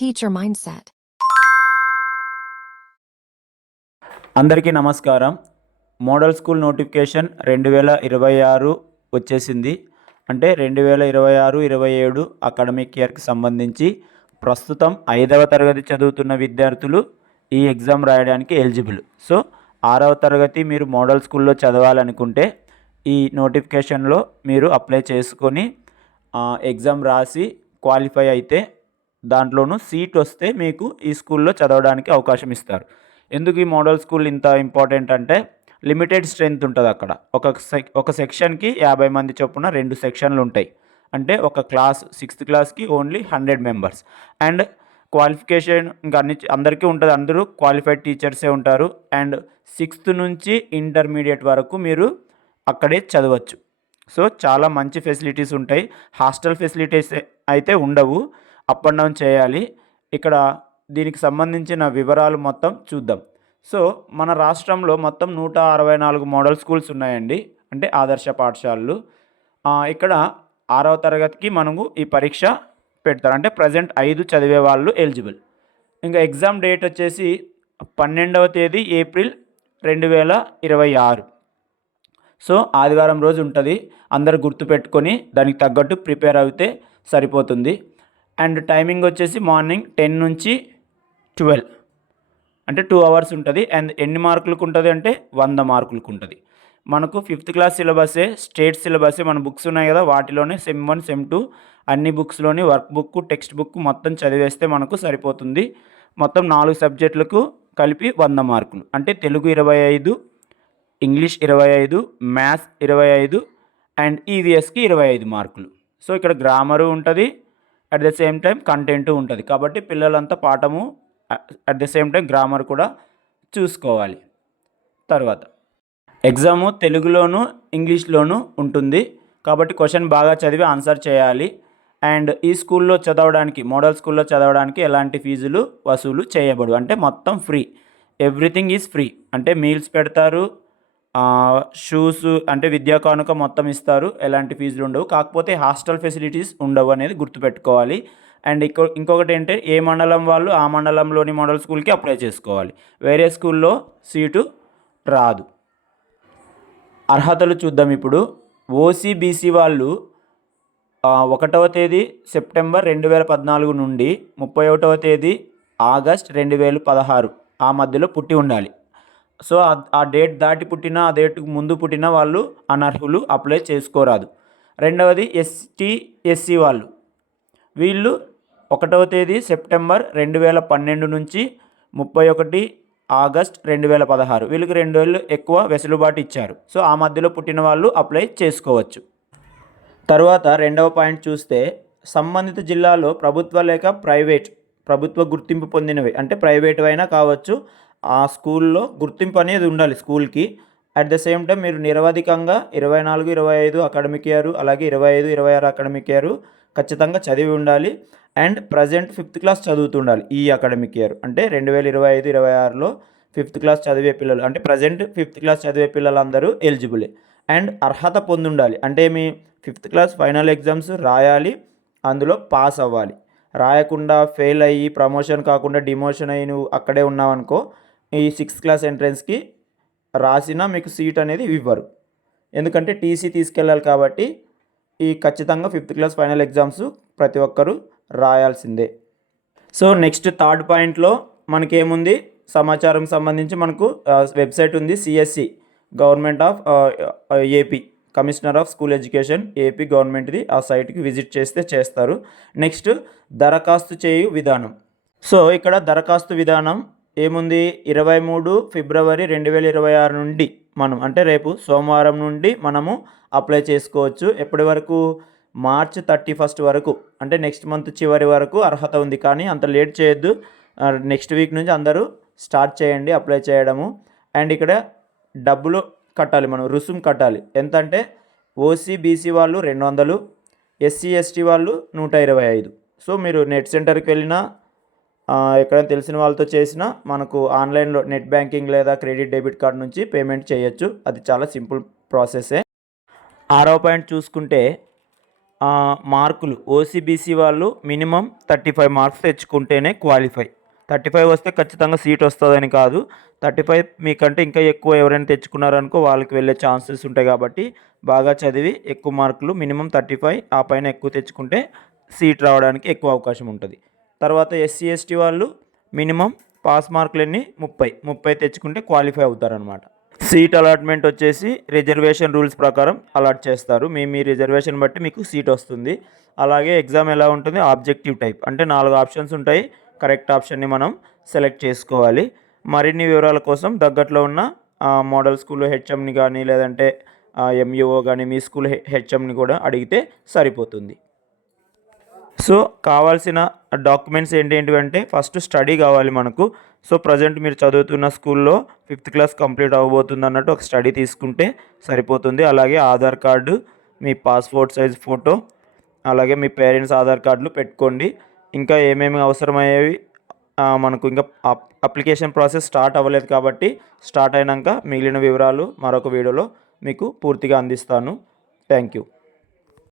teacher mindset. అందరికీ నమస్కారం. Model school notification 2026 వచ్చేసింది. అంటే 2026-27 అకాడమిక్ ఇయర్కి సంబంధించి ప్రస్తుతం 5వ తరగతి చదువుతున్న విద్యార్థులు ఈ ఎగ్జామ్ రాయడానికి ఎలిజిబుల్. సో 6వ తరగతి మీరు మోడల్ స్కూల్లో చదవాలనుకుంటే ఈ నోటిఫికేషన్లో మీరు అప్లై చేసుకొని ఎగ్జామ్ రాసి క్వాలిఫై అయితే దాంట్లోనూ సీట్ వస్తే మీకు ఈ స్కూల్లో చదవడానికి అవకాశం ఇస్తారు. ఎందుకు ఈ మోడల్ స్కూల్ ఇంత ఇంపార్టెంట్ అంటే లిమిటెడ్ స్ట్రెంత్ ఉంటుంది అక్కడ. ఒక సెక్షన్కి 50 మంది చొప్పున 2 సెక్షన్లు ఉంటాయి. అంటే ఒక క్లాస్ 6th క్లాస్కి ఓన్లీ 100 మెంబర్స్. అండ్ క్వాలిఫికేషన్ ఇంకా అందరికీ ఉంటుంది, అందరూ క్వాలిఫైడ్ టీచర్సే ఉంటారు. అండ్ 6th నుంచి ఇంటర్మీడియట్ వరకు మీరు అక్కడే చదవచ్చు. సో చాలా మంచి ఫెసిలిటీస్ ఉంటాయి. హాస్టల్ ఫెసిలిటీస్ అయితే ఉండవు, అప్ అండ్ డౌన్ చేయాలి. ఇక్కడ దీనికి సంబంధించిన వివరాలు మొత్తం చూద్దాం. సో మన రాష్ట్రంలో మొత్తం 164 మోడల్ స్కూల్స్ ఉన్నాయండి, అంటే ఆదర్శ పాఠశాలలు. ఇక్కడ 6వ తరగతికి మనము ఈ పరీక్ష పెడతారు. అంటే ప్రజెంట్ 5 చదివే వాళ్ళు ఎలిజిబుల్. ఇంకా ఎగ్జామ్ డేట్ వచ్చేసి 12వ తేదీ ఏప్రిల్ 2026. సో ఆదివారం రోజు ఉంటుంది. అందరు గుర్తుపెట్టుకొని దానికి తగ్గట్టు ప్రిపేర్ అయితే సరిపోతుంది. అండ్ టైమింగ్ వచ్చేసి మార్నింగ్ 10 నుంచి 12, అంటే 2 అవర్స్ ఉంటుంది. అండ్ ఎన్ని మార్కులకు ఉంటుంది అంటే 100 మార్కులకు ఉంటుంది. మనకు 5th క్లాస్ సిలబసే, స్టేట్ సిలబసే మన బుక్స్ ఉన్నాయి కదా, వాటిలోనే సెమ్ 1 సెమ్ 2 అన్ని బుక్స్లోని వర్క్ బుక్, టెక్స్ట్ బుక్ మొత్తం చదివేస్తే మనకు సరిపోతుంది. మొత్తం 4 సబ్జెక్టులకు కలిపి 100 మార్కులు. అంటే తెలుగు 25, ఇంగ్లీష్ 25, మ్యాథ్స్ 25 అండ్ ఈవీఎస్కి 25 మార్కులు. సో ఇక్కడ గ్రామరు ఉంటుంది, at the same time content ఉంటుంది. కాబట్టి పిల్లలంతా పాఠము at the same time grammar కూడా చూసుకోవాలి. తర్వాత ఎగ్జాము తెలుగులోను ఇంగ్లీష్లోనూ ఉంటుంది. కాబట్టి క్వశ్చన్ బాగా చదివి ఆన్సర్ చేయాలి. అండ్ ఈ స్కూల్లో చదవడానికి, మోడల్ స్కూల్లో చదవడానికి ఎలాంటి ఫీజులు వసూలు చేయబడు. అంటే మొత్తం ఫ్రీ, ఎవ్రీథింగ్ ఈజ్ ఫ్రీ. అంటే మీల్స్ పెడతారు, షూస్ అంటే విద్యా కానుక మొత్తం ఇస్తారు, ఎలాంటి ఫీజులు ఉండవు. కాకపోతే హాస్టల్ ఫెసిలిటీస్ ఉండవు అనేది గుర్తుపెట్టుకోవాలి. అండ్ ఇంకొకటి ఏంటంటే ఏ మండలం వాళ్ళు ఆ మండలంలోని మోడల్ స్కూల్కి అప్లై చేసుకోవాలి, వేరే స్కూల్లో సీటు రాదు. అర్హతలు చూద్దాం ఇప్పుడు. ఓసీబీసీ వాళ్ళు 1వ తేదీ సెప్టెంబర్ 2014 నుండి 31వ తేదీ ఆగస్ట్ 2016 ఆ మధ్యలో పుట్టి ఉండాలి. సో ఆ డేట్ దాటి పుట్టినా, ఆ డేట్కు ముందు పుట్టిన వాళ్ళు అనర్హులు, అప్లై చేసుకోరాదు. రెండవది ఎస్టీ ఎస్సీ వాళ్ళు, వీళ్ళు 1వ తేదీ సెప్టెంబర్ 2012 నుంచి 31 ఆగస్ట్ 2016, వీళ్ళకి 2 ఏళ్ళు ఎక్కువ వెసులుబాటు ఇచ్చారు. సో ఆ మధ్యలో పుట్టిన వాళ్ళు అప్లై చేసుకోవచ్చు. తర్వాత 2వ పాయింట్ చూస్తే సంబంధిత జిల్లాలో ప్రభుత్వ లేక ప్రభుత్వ గుర్తింపు పొందినవి, అంటే ప్రైవేట్ అయినా కావచ్చు, ఆ స్కూల్లో గుర్తింపు అనేది ఉండాలి స్కూల్కి. అట్ ద సేమ్ టైం మీరు నిరవధికంగా 24-25 అకాడమిక్ ఇయర్, అలాగే 25-26 అకాడమిక్ ఇయర్ ఖచ్చితంగా చదివి ఉండాలి. అండ్ ప్రజెంట్ 5th క్లాస్ చదువుతుండాలి ఈ అకాడమిక్ ఇయర్. అంటే 2025-26లో 5th క్లాస్ చదివే పిల్లలు, అంటే ప్రజెంట్ 5th క్లాస్ చదివే పిల్లలందరూ ఎలిజిబులే. అండ్ అర్హత పొందుండాలి, అంటే మీ 5th క్లాస్ ఫైనల్ ఎగ్జామ్స్ రాయాలి, అందులో పాస్ అవ్వాలి. రాయకుండా ఫెయిల్ అయ్యి ప్రమోషన్ కాకుండా డిమోషన్ అయ్యి నువ్వు అక్కడే ఉన్నావనుకో, ఈ 6th క్లాస్ ఎంట్రన్స్కి రాసినా మీకు సీట్ అనేది ఇవ్వరు. ఎందుకంటే టీసీ తీసుకెళ్ళాలి. కాబట్టి ఖచ్చితంగా 5th క్లాస్ ఫైనల్ ఎగ్జామ్స్ ప్రతి ఒక్కరూ రాయాల్సిందే. సో నెక్స్ట్ 3rd పాయింట్లో మనకేముంది, సమాచారం సంబంధించి మనకు వెబ్సైట్ ఉంది, CSC government of AP, commissioner of school education AP గవర్నమెంట్ది. ఆ సైట్కి విజిట్ చేస్తే చేస్తారు. నెక్స్ట్ దరఖాస్తు చేయు విధానం. సో ఇక్కడ దరఖాస్తు విధానం ఏముంది, 23 ఫిబ్రవరి 2026 నుండి మనం, అంటే రేపు సోమవారం నుండి మనము అప్లై చేసుకోవచ్చు. ఎప్పటి వరకు, మార్చ్ 31 వరకు, అంటే నెక్స్ట్ మంత్ చివరి వరకు అర్హత ఉంది. కానీ అంత లేట్ చేయొద్దు, నెక్స్ట్ వీక్ నుంచి అందరూ స్టార్ట్ చేయండి అప్లై చేయడము. అండ్ ఇక్కడ డబ్బులు కట్టాలి, మనం రుసుము కట్టాలి. ఎంత అంటే ఓసీబీసీ వాళ్ళు 200, ఎస్సీ ఎస్టీ వాళ్ళు 125. సో మీరు నెట్ సెంటర్కి వెళ్ళినా, ఎక్కడైనా తెలిసిన వాళ్ళతో చేసినా మనకు ఆన్లైన్లో నెట్ బ్యాంకింగ్ లేదా క్రెడిట్ డెబిట్ కార్డ్ నుంచి పేమెంట్ చేయొచ్చు. అది చాలా సింపుల్ ప్రాసెసే. 6వ పాయింట్ చూసుకుంటే మార్కులు ఓసీబీసీ వాళ్ళు మినిమం 35 మార్క్స్ తెచ్చుకుంటేనే క్వాలిఫై. 35 వస్తే ఖచ్చితంగా సీట్ వస్తుందని కాదు. 35 మీకంటే ఇంకా ఎక్కువ ఎవరైనా తెచ్చుకున్నారనుకో వాళ్ళకి వెళ్ళే ఛాన్సెస్ ఉంటాయి. కాబట్టి బాగా చదివి ఎక్కువ మార్కులు మినిమం 35 ఆ పైన ఎక్కువ తెచ్చుకుంటే సీట్ రావడానికి ఎక్కువ అవకాశం ఉంటుంది. తర్వాత ఎస్సీ ఎస్టీ వాళ్ళు మినిమం పాస్ మార్కులు ఎన్ని 30 తెచ్చుకుంటే క్వాలిఫై అవుతారనమాట. సీట్ అలాట్మెంట్ వచ్చేసి రిజర్వేషన్ రూల్స్ ప్రకారం అలాట్ చేస్తారు. మీ రిజర్వేషన్ బట్టి మీకు సీట్ వస్తుంది. అలాగే ఎగ్జామ్ ఎలా ఉంటుంది, ఆబ్జెక్టివ్ టైప్ అంటే 4 ఆప్షన్స్ ఉంటాయి. కరెక్ట్ ఆప్షన్ని మనం సెలెక్ట్ చేసుకోవాలి. మరిన్ని వివరాల కోసం దగ్గరలో ఉన్న మోడల్ స్కూల్ హెచ్ఎంని కానీ లేదంటే ఎంఈఓ కానీ మీ స్కూల్ హెచ్ఎంని కూడా అడిగితే సరిపోతుంది. సో కావాల్సిన డాక్యుమెంట్స్ ఏంటంటే ఫస్ట్ స్టడీ కావాలి మనకు. సో ప్రజెంట్ మీరు చదువుతున్న స్కూల్లో 5th క్లాస్ కంప్లీట్ అవ్వబోతుంది అన్నట్టు ఒక స్టడీ తీసుకుంటే సరిపోతుంది. అలాగే ఆధార్ కార్డు, మీ పాస్పోర్ట్ సైజ్ ఫోటో, అలాగే మీ పేరెంట్స్ ఆధార్ కార్డులు పెట్టుకోండి. ఇంకా ఏమేమి అవసరమయ్యేవి మనకు ఇంకా అప్లికేషన్ ప్రాసెస్ స్టార్ట్ అవ్వలేదు కాబట్టి స్టార్ట్ అయినాక మిగిలిన వివరాలు మరొక వీడియోలో మీకు పూర్తిగా అందిస్తాను. Thank you.